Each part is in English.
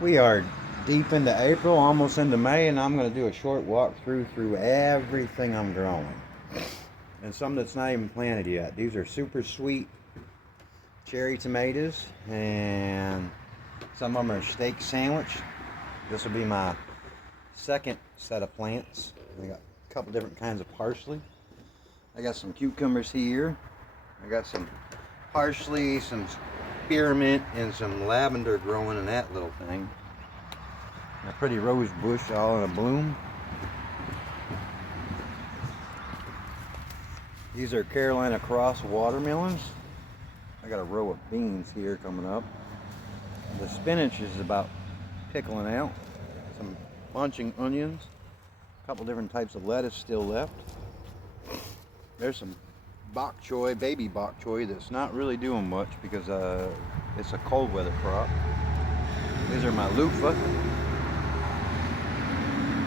We are deep into April, almost into May, and I'm going to do a short walkthrough through everything I'm growing. And some that's not even planted yet. These are super sweet cherry tomatoes, and some of them are steak sandwich. This will be my second set of plants. I got a couple different kinds of parsley. I got some cucumbers here. I got some parsley, some spearmint, and some lavender growing in that little thing. A pretty rose bush all in a bloom. These are Carolina Cross watermelons. I got a row of beans here coming up. The spinach is about pickling out. Some bunching onions. A couple different types of lettuce still left. There's some bok choy, baby bok choy, that's not really doing much because it's a cold weather crop. These are my loofah.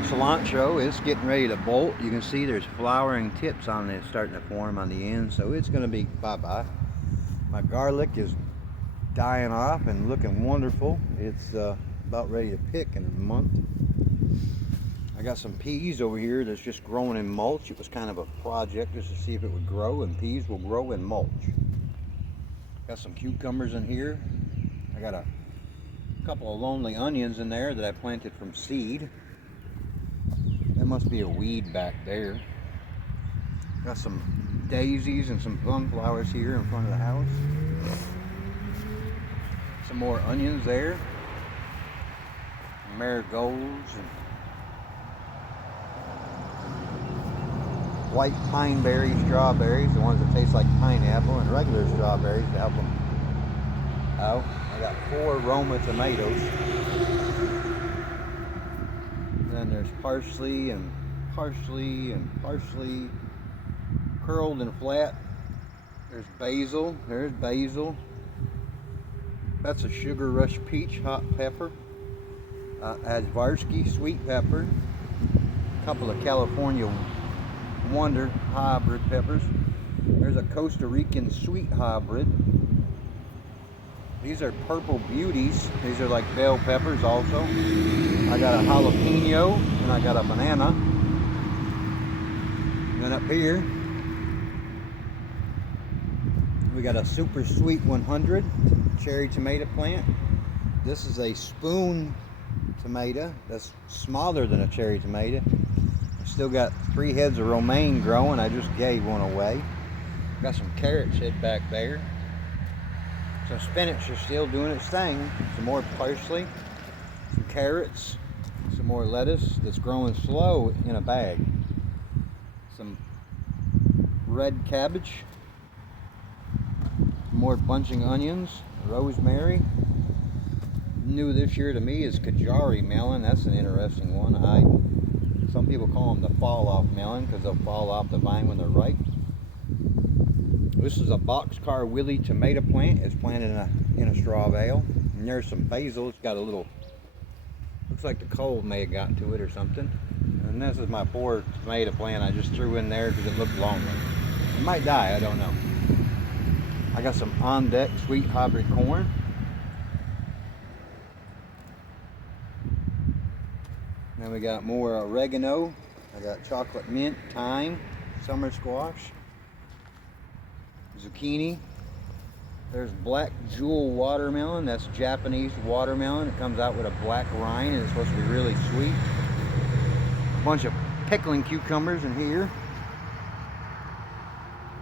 Cilantro is getting ready to bolt. You can see there's flowering tips on it starting to form on the end, so it's going to be bye-bye. My garlic is dying off and looking wonderful. It's about ready to pick in a month. I got some peas over here that's just growing in mulch. It was kind of a project just to see if it would grow, and peas will grow in mulch. Got some cucumbers in here. I got a couple of lonely onions in there that I planted from seed. That must be a weed back there. Got some daisies and some sunflowers here in front of the house. Some more onions there. Marigolds and white pineberry strawberries, the ones that taste like pineapple, and regular strawberries to help them out. I got 4 Roma tomatoes. Then there's parsley and parsley and parsley, curled and flat. There's basil. There's basil. That's a Sugar Rush peach hot pepper. Advarsky sweet pepper. A couple of California Wonder hybrid peppers. There's a Costa Rican sweet hybrid. These are purple beauties. These are like bell peppers also. I got a jalapeno and I got a banana. And then up here we got a super sweet 100 cherry tomato plant. This is a spoon tomato that's smaller than a cherry tomato. I still got 3 heads of romaine growing. I just gave one away. Got some carrots hid back there. Some spinach is still doing its thing. Some more parsley, some carrots, some more lettuce that's growing slow in a bag. Some red cabbage, more bunching onions, rosemary. New this year to me is Kajari melon. That's an interesting one. Some people call them the fall off melon because they'll fall off the vine when they're ripe. This is a boxcar Willie tomato plant. It's planted in a straw bale. And there's some basil. It's got a little, looks like the cold may have gotten to it or something. And this is my 4 tomato plant I just threw in there because it looked lonely. It might die, I don't know. I got some on deck sweet hybrid corn. Then we got more oregano. I got chocolate mint, thyme, summer squash, zucchini. There's black jewel watermelon. That's Japanese watermelon. It comes out with a black rind and it's supposed to be really sweet. A bunch of pickling cucumbers in here.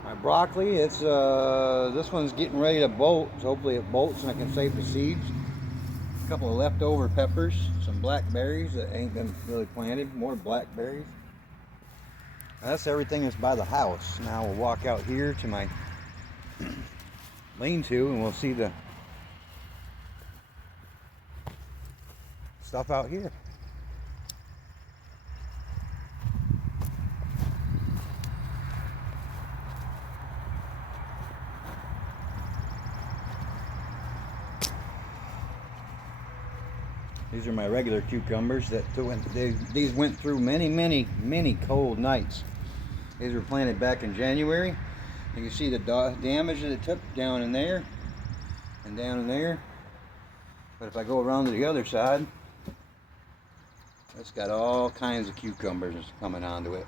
My broccoli, it's this one's getting ready to bolt. So hopefully it bolts and I can save the seeds. A couple of leftover peppers, some blackberries that ain't been really planted, more blackberries. That's everything that's by the house. Now we'll walk out here to my lean-to and we'll see the stuff out here. These are my regular cucumbers that these went through many cold nights. These were planted back in January. You can see the damage that it took down in there and down in there. But if I go around to the other side, it's got all kinds of cucumbers coming onto it.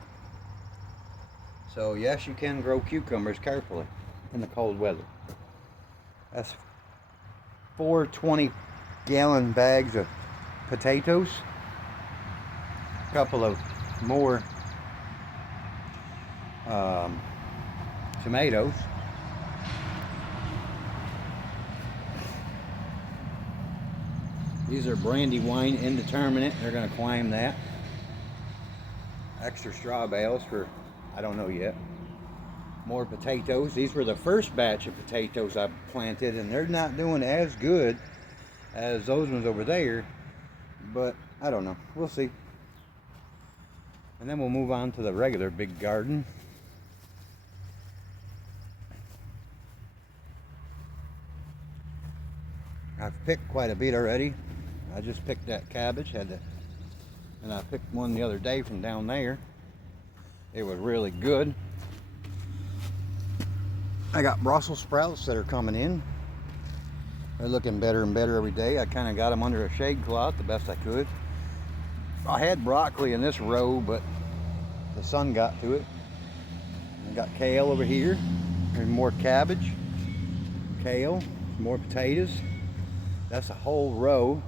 So yes, you can grow cucumbers carefully in the cold weather. That's 4 20-gallon bags of potatoes, a couple of more tomatoes, these are Brandywine Indeterminate. They're going to climb that. Extra straw bales for, I don't know yet. More potatoes. These were the first batch of potatoes I planted, and they're not doing as good as those ones over there, but I don't know. We'll see. And then we'll move on to the regular big garden. I've picked quite a bit already. I just picked that cabbage, and I picked one the other day from down there. It was really good. I got Brussels sprouts that are coming in. They're looking better and better every day. I kind of got them under a shade cloth the best I could. I had broccoli in this row, but the sun got to it. I got kale over here. There's more cabbage, kale, more potatoes. That's a whole row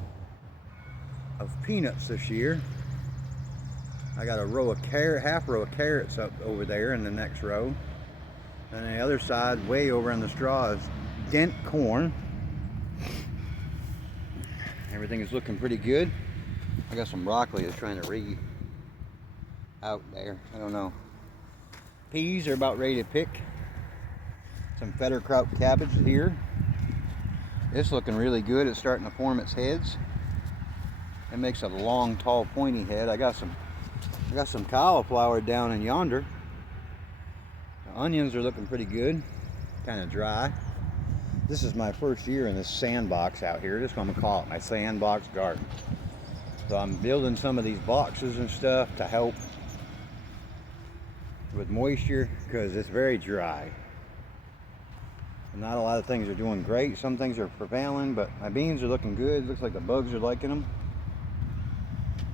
of peanuts this year. I got a row of half row of carrots up over there in the next row. And the other side, way over in the straw, is dent corn. Everything is looking pretty good. I got some broccoli that's trying to read out there. I don't know. Peas are about ready to pick. Some Fetterkraut cabbage here. It's looking really good. It's starting to form its heads. It makes a long, tall, pointy head. I got some cauliflower down in yonder. The onions are looking pretty good. Kind of dry. This is my first year in this sandbox out here. That's what I'm gonna call it, my sandbox garden. So I'm building some of these boxes and stuff to help with moisture because it's very dry. Not a lot of things are doing great. Some things are prevailing, but my beans are looking good. Looks like the bugs are liking them.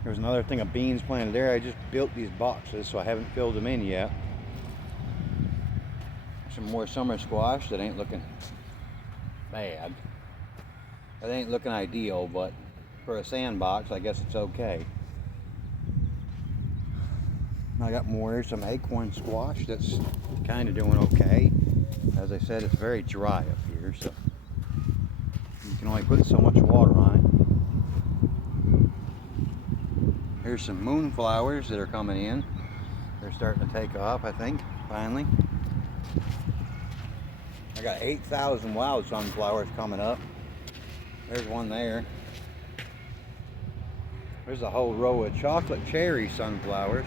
There's another thing of beans planted there. I just built these boxes, so I haven't filled them in yet. Some more summer squash that ain't looking bad. It ain't looking ideal, but for a sandbox, I guess it's okay. I got more, some acorn squash that's kind of doing okay. As I said, it's very dry up here, so you can only put so much water on it. Here's some moonflowers that are coming in. They're starting to take off, I think, finally. I got 8,000 wild sunflowers coming up. There's one there. There's a whole row of chocolate cherry sunflowers.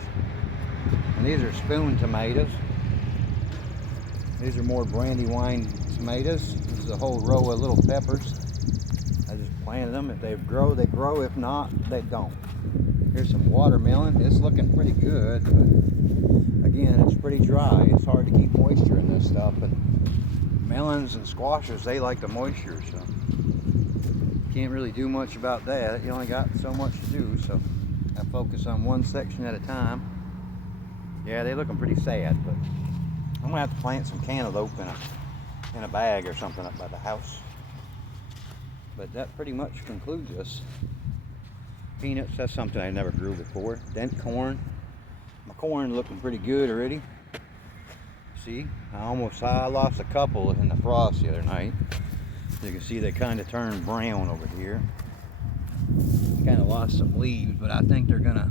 And these are spoon tomatoes. These are more Brandywine tomatoes. This is a whole row of little peppers. I just planted them. If they grow, they grow. If not, they don't. Here's some watermelon. It's looking pretty good, but again, it's pretty dry. It's hard to keep moisture in this stuff. And melons and squashes, they like the moisture, so can't really do much about that. You only got so much to do, so I focus on one section at a time. Yeah, they're looking pretty sad, but I'm gonna have to plant some cantaloupe in a bag or something up by the house. But that pretty much concludes this. Peanuts, that's something I never grew before. Dent corn. My corn looking pretty good already. See, I lost a couple in the frost the other night. You can see they kind of turned brown over here. Kind of lost some leaves, but I think they're gonna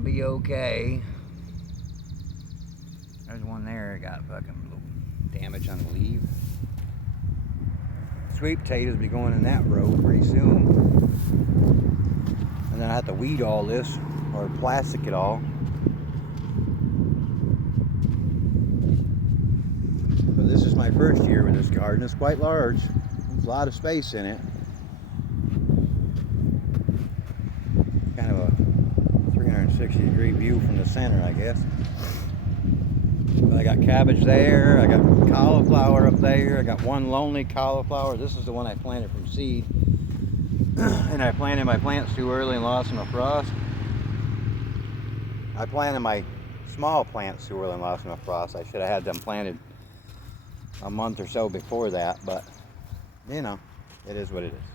be okay. There's one there, got fucking little damage on the leaf. Sweet potatoes will be going in that row pretty soon. And then I have to weed all this or plastic it all. But this is my first year with this garden. It's quite large. There's a lot of space in it. Kind of a 360-degree view from the center, I guess. But I got cabbage there, I got cauliflower up there, I got one lonely cauliflower. This is the one I planted from seed. And I planted my plants too early and lost them to frost. I planted my small plants too early and lost them to frost. I should have had them planted a month or so before that, but you know, it is what it is.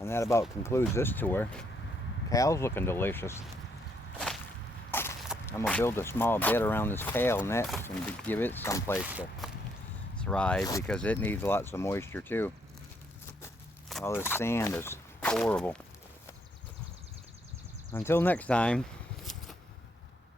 And that about concludes this tour. Kale's looking delicious. I'm gonna build a small bed around this kale net and give it some place to thrive because it needs lots of moisture too. All this sand is horrible. Until next time.